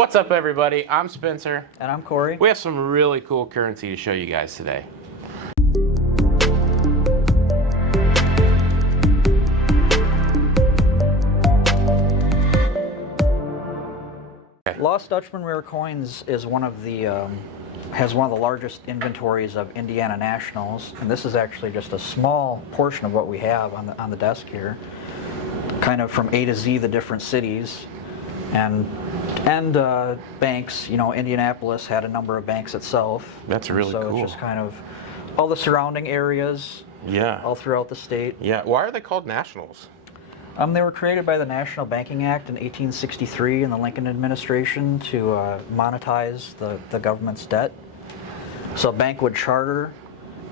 What's up, everybody? I'm Spencer. And I'm Cory. We have some really cool currency to show you guys today. Lost Dutchman rare coins is one of the has one of the largest inventories of Indiana nationals, and this is actually just a small portion of what we have on the desk here. Kind of from A to Z, the different cities and banks. You know, Indianapolis had a number of banks itself. That's really cool. So it's just kind of all the surrounding areas. Yeah. All throughout the state. Yeah. Why are they called nationals? They were created by the National Banking Act in 1863 in the Lincoln administration to monetize the government's debt. So a bank would charter,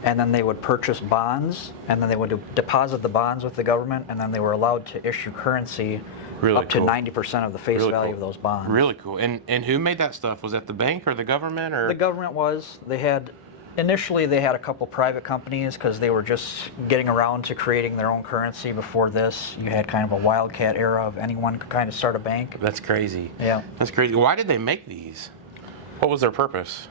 and then they would purchase bonds, and then they would deposit the bonds with the government, and then they were allowed to issue currency up to 90% of the face value of those bonds. Really cool. And who made that stuff? Was that the bank or the government? Or the government was. Initially, they had a couple private companies because they were just getting around to creating their own currency. Before this, you had kind of a wildcat era of anyone could kind of start a bank. That's crazy. Yeah. That's crazy. Why did they make these? What was their purpose?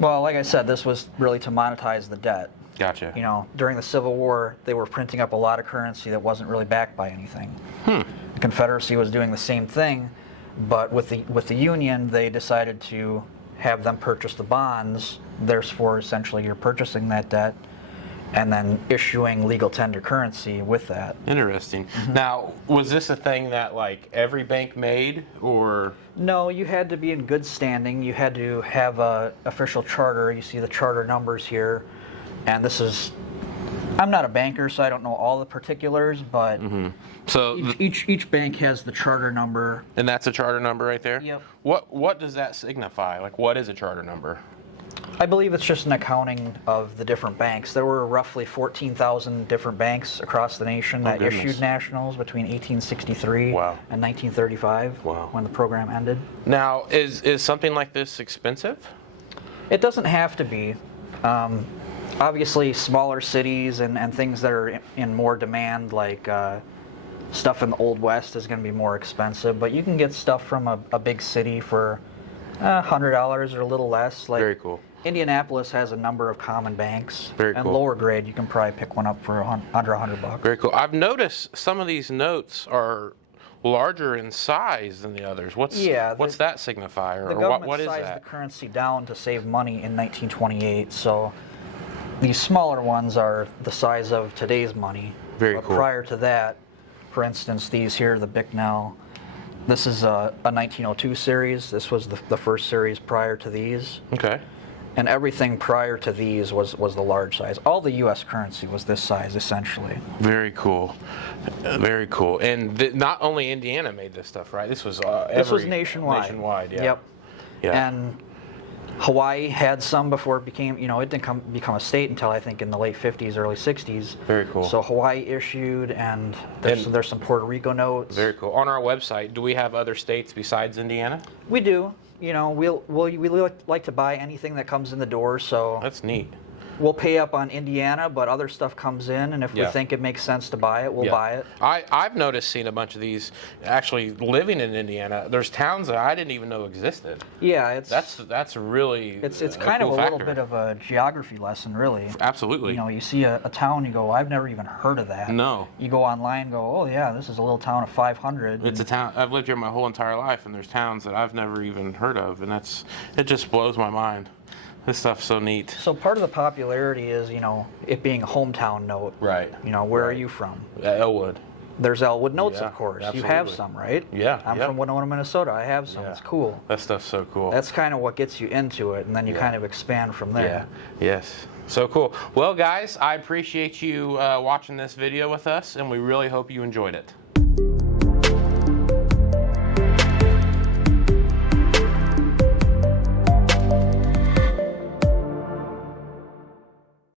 Well, like I said, this was really to monetize the debt. Gotcha. You know, during the Civil War, they were printing up a lot of currency that wasn't really backed by anything. The Confederacy was doing the same thing, but with the Union, they decided to have them purchase the bonds. Therefore, essentially, you're purchasing that debt and then issuing legal tender currency with that. Interesting. Now, was this a thing that like every bank made, or? No, you had to be in good standing. You had to have a official charter. You see the charter numbers here, and this is. I'm not a banker, so I don't know all the particulars, but So each bank has the charter number. And that's a charter number right there? Yep. What does that signify? Like, what is a charter number? I believe it's just an accounting of the different banks. There were roughly 14,000 different banks across the nation that issued nationals between 1863 and 1935 when the program ended. Now, is something like this expensive? It doesn't have to be. Obviously, smaller cities and things that are in more demand, like stuff in the Old West, is going to be more expensive. But you can get stuff from a big city for $100 or a little less. Like, very cool. Indianapolis has a number of common banks. Very and cool. Lower grade, you can probably pick one up for under $100. Very cool. I've noticed some of these notes are larger in size than the others. What's that signify, or the government what is sized that? the currency down to save money in 1928. So these smaller ones are the size of today's money. Very but cool. Prior to that, for instance, these here, the Bicknell, this is a 1902 series. This was the first series prior to these. Okay. And everything prior to these was the large size. All the U.S. currency was this size, essentially. Very cool. Very cool. And not only Indiana made this stuff, right? This was nationwide. Nationwide, yeah. Yep. Yeah. And Hawaii had some before it became, it didn't become a state until I think in the late 50s, early 60s. Very cool. So Hawaii issued, and there's some Puerto Rico notes. Very cool. On our website, do we have other states besides Indiana? We do. We like to buy anything that comes in the door. So that's neat. We'll pay up on Indiana, but other stuff comes in, and if we think it makes sense to buy it, we'll buy it. I've noticed seeing a bunch of these actually living in Indiana. There's towns that I didn't even know existed. Yeah, that's really it's kind of a little bit of a geography lesson, really. Absolutely. You see a town, you go, I've never even heard of that. No. You go online, go, oh yeah, this is a little town of 500. It's a town. I've lived here my whole entire life, and there's towns that I've never even heard of, and it just blows my mind. This stuff's so neat. So part of the popularity is, it being a hometown note. Right. Where are you from? Elwood. There's Elwood notes, of course. Absolutely. You have some, right? Yeah. I'm from Winona, Minnesota. I have some. It's cool. That stuff's so cool. That's kind of what gets you into it, and then you kind of expand from there. Yeah. Yes. So cool. Well, guys, I appreciate you watching this video with us, and we really hope you enjoyed it.